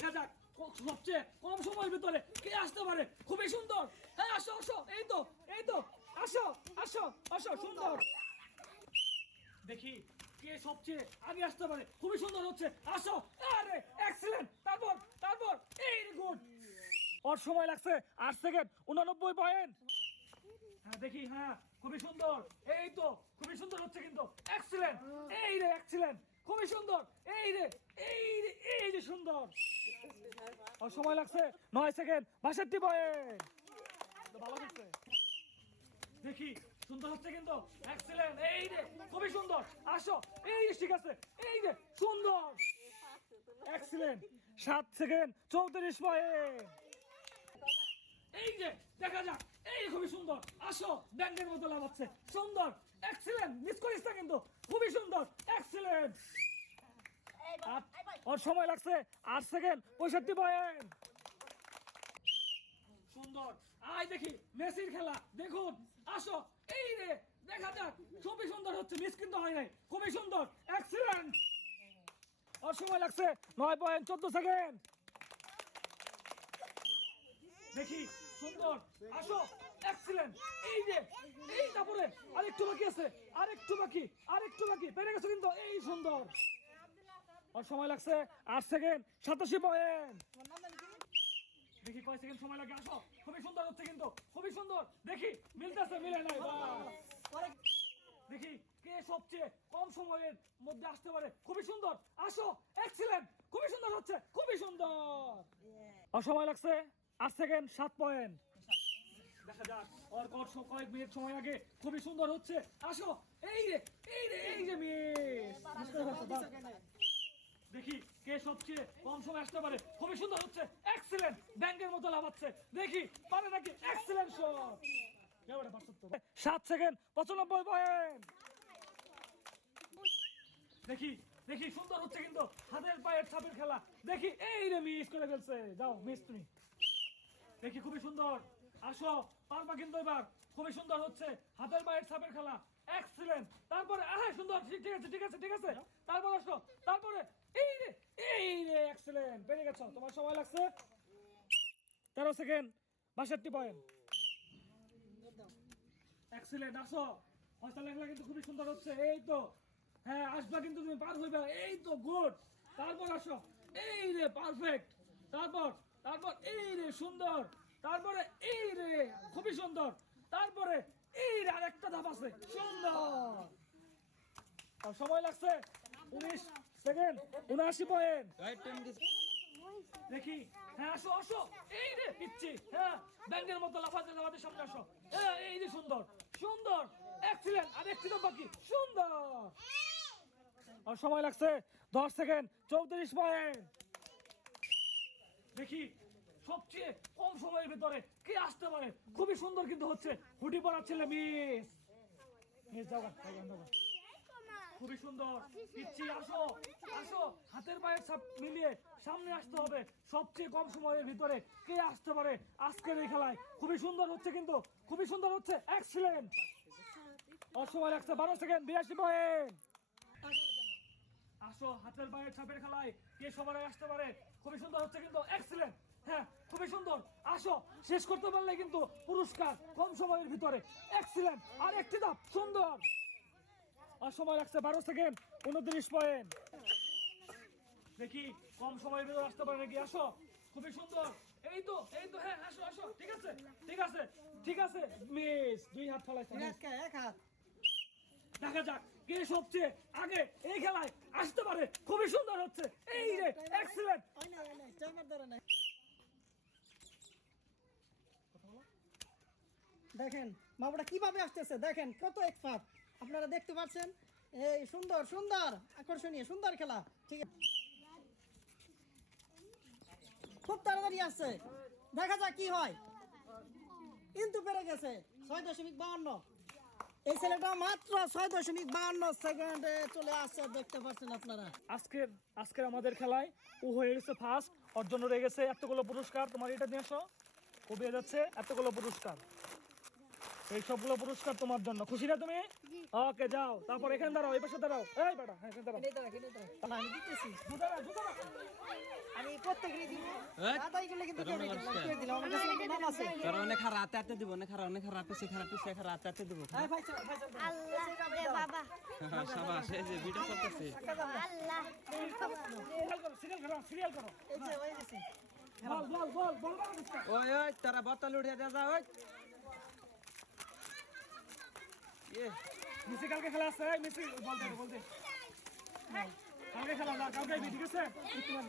দেখা যাক সবচেয়ে কম সময়ের ভিতরে কে আসতে পারে। খুবই সুন্দর। হ্যাঁ আসো আসো। এই তো এই তো। আসো আসো আসো, সুন্দর। দেখি কে সবচেয়ে আগে আসতে পারে। খুবই সুন্দর হচ্ছে। আসো। আরে এক্সিলেন্ট তারপর তারপর এই গুড ওর সময় লাগছে আট সেকেন্ড উননব্বই পয়েন্ট হ্যাঁ দেখি হ্যাঁ খুবই সুন্দর। এই তো, খুবই সুন্দর হচ্ছে কিন্তু। এক্সিলেন্ট এই রে এক্সিলেন্ট খুবই সুন্দর। এই রে এই রে, এই যে সুন্দর। ওর সময় লাগছে। নয় সেকেন্ড। বাষট্টি পয়েন্ট ভালো হচ্ছে দেখি, সুন্দর হচ্ছে কিন্তু। এক্সেলেন্ট এই রে, খুবই সুন্দর। আসো। এই ঠিক আছে। এই যে, সুন্দর। এক্সেলেন্ট সাত সেকেন্ড। চৌত্রিশ পয়েন্ট এই যে, দেখা যাক। এই খুবই সুন্দর। আসো। ব্যাংকের মতো লাগাচ্ছে সুন্দর। এক্সেলেন্ট মিস করিস না কিন্তু। খুবই সুন্দর। এক্সেলেন্ট ওর সময় লাগছে আট সেকেন্ড পঁয়ষট্টি পয়েন্ট সুন্দর। আয় দেখি মেসির খেলা। দেখুন আসো। এই রে দেখা যাক। খুবই সুন্দর হচ্ছে মিস কিন্তু হয় নাই। খুবই সুন্দর। এক্সিলেন্ট ওর সময় লাগছে নয় পয়েন্ট চোদ্দ সেকেন্ড দেখি সুন্দর। আসো। এক্সিলেন্ট এই যে এই তারপরে আরেকটু বাকি আছে আরেকটু বাকি আরেকটু বাকি। পেরে গেছো কিন্তু? এই সুন্দর। ওর সময় লাগছে আট সেকেন্ড সাতাশি পয়েন্ট দেখি কয় সেকেন্ড সময় লাগে, আসো। খুবই সুন্দর হচ্ছে কিন্তু, খুবই সুন্দর। দেখি, মিলতেছে, মিলে নাই দেখি কে সবচেয়ে কম সময়ের মধ্যে আসতে পারে। খুবই সুন্দর। আসো এক্সিলেন্ট খুবই সুন্দর হচ্ছে, খুবই সুন্দর। আর সময় লাগছে আট সেকেন্ড সাত পয়েন্ট দেখা যাক ওর কয়েক মিনিট সময় আগে। খুবই সুন্দর হচ্ছে। আসো, এই রে এই রে, এই যে মিস মিস করে ফেলছো, বাহ। দেখি কে সবচেয়ে কম সময় আসতে পারে। খুবই সুন্দর হচ্ছে। এক্সিলেন্ট ব্যাংকের মতো লাভাচ্ছে দেখি, পারে নাকি? এক্সিলেন্ট সাত সেকেন্ড পঁচানব্বই পয়েন্ট দেখি দেখি, সুন্দর হচ্ছে কিন্তু হাতের পায়ের ছাপের খেলা। দেখি, এই রে মিস করে ফেলছে। যাও মিস তুমি। দেখি, খুবই সুন্দর। আসো, পারবা কিন্তু এবার। খুবই সুন্দর হচ্ছে হাতের পায়ের ছাপের খেলা। এক্সিলেন্ট তারপরে সুন্দর! ঠিক আছে ঠিক আছে ঠিক আছে। আসো। তারপরে, এই রে এই রে এক্সিলেন্ট গেছো। তোমার সময় লাগছে? তেরো সেকেন্ড বাষট্টি পয়েন্ট এক্সিলেন্ট আসো। কিন্তু খুবই সুন্দর হচ্ছে। এই তো হ্যাঁ আসবা কিন্তু তুমি, পার হইবা। এই তো গুড তারপর আসো। এই রে পারফেক্ট তারপর তারপর, এই রে, সুন্দর! তারপরে, এই রে, খুবই সুন্দর! তারপরে এই রে, আরেকটা ধাপ আছে। সুন্দর। আর সময় লাগছে? উনিশ সেকেন্ড, উনআশি পয়েন্ট। দেখি। হ্যাঁ আসো আসো। এই রে, পিচ্ছি। হ্যাঁ ব্যাংকের মতো লাফাতে লাফাতে সামনে আসো। হ্যাঁ এই যে সুন্দর। সুন্দর। এক্সিলেন্ট আর একটু বাকি। সুন্দর। আর সময় লাগছে দশ সেকেন্ড, চৌত্রিশ পয়েন্ট। দেখি। সবচেয়ে কম সময়ের ভিতরে কে আসতে পারে? খুবই সুন্দর কিন্তু হচ্ছে হুডি পড়ার ছেলে মিস। খুবই সুন্দর। পিচ্ছি আসো আসো। হাতের পায়ের মিলিয়ে সামনে আসতে হবে। সবচেয়ে কম সময়ের ভিতরে কে আসতে পারে আজকের এই খেলায়? খুবই সুন্দর হচ্ছে কিন্তু, খুবই সুন্দর হচ্ছে এক্সিলেন্ট ওর সময় লাগছে বারো সেকেন্ড বিরাশি পয়েন্ট আসো, হাতের পায়ের ছাপের খেলায় কে সবার আসতে পারে? খুবই সুন্দর হচ্ছে কিন্তু এক্সিলেন্ট হ্যাঁ খুবই সুন্দর। আসো শেষ করতে পারলে কিন্তু পুরস্কার কম সময়ের ভিতরে। এক্সিলেন্ট আর একটি ধাপ সুন্দর! আর সময় লাগছে বারো সেকেন্ড উনত্রিশ পয়েন্ট দেখি কম সময়ের ভিতরে আসতে পারে নাকি? আসো খুবই সুন্দর। এই তো এই তো হ্যাঁ আসো আসো ঠিক আছে ঠিক আছে ঠিক আছে। মিস দুই হাত ফলাইছে এক হাত। দেখা যাক কে সবচেয়ে আগে এই খেলায় আসতে পারে। খুবই সুন্দর হচ্ছে। এই রে এক্সিলেন্ট ওই না ওই না টাইমার ধরে না দেখেন বাবুটা কীভাবে আসতেছে? দেখেন, কত এক্সপার্ট আপনারা দেখতে পাচ্ছেন? এই সুন্দর সুন্দর, আকর্ষণীয়, সুন্দর খেলা। ঠিক আছে। খুব তাড়াতাড়ি আসছে। দেখা যাক কি হয়। কিন্তু পেরে গেছে। ছয় দশমিক বাহান্ন। এই ছেলেটা মাত্র ছয় দশমিক বাহান্ন সেকেন্ডে চলে আসছে, দেখতে পাচ্ছেন আপনারা। আজকের আজকের আমাদের খেলায় ও হয়ে গেছে ফার্স্ট অর্জন রয়ে গেছে। এতগুলো পুরস্কার, তোমার এটা নিয়ে আসো ও যাচ্ছে, এতগুলো পুরস্কার। এই সবগুলো পুরস্কার তোমার জন্য। খুশি না তুমি? ওকে যাও। তারপর এখানে দাঁড়াও এই পাশে দাঁড়াও। এই বেটা হ্যাঁ এখানে দাঁড়াও। আমি দিতেছি। আমি প্রত্যেকেরই দিব। দাদাই গেলে কিন্তু কেউ দিল না, কেউ দিল না। আমার কাছে নাম আছে। তোর অনেক খারাপ হাতে হাতে দিব অনেক খারাপ অনেক খারাপ পিছিয়ে খারাপ পিছিয়ে খারাপ হাতে হাতে দিব। হ্যাঁ ভাই চল ভাই চল। আল্লাহ রে বাবা। সাবাস এই যে ভিডিও করতেছে আল্লাহ সিরিয়াল করো সিরিয়াল করো এই যে হয়ে গেছে বল বল বল বল বল বল। ওই ওই তারা বোতল উঠিয়ে দে যা ওই। মেসি কালকে খেলা আছে মিসি বলতে বল দে, বল কালকে খেলা কালকে ঠিক আছে? তোমার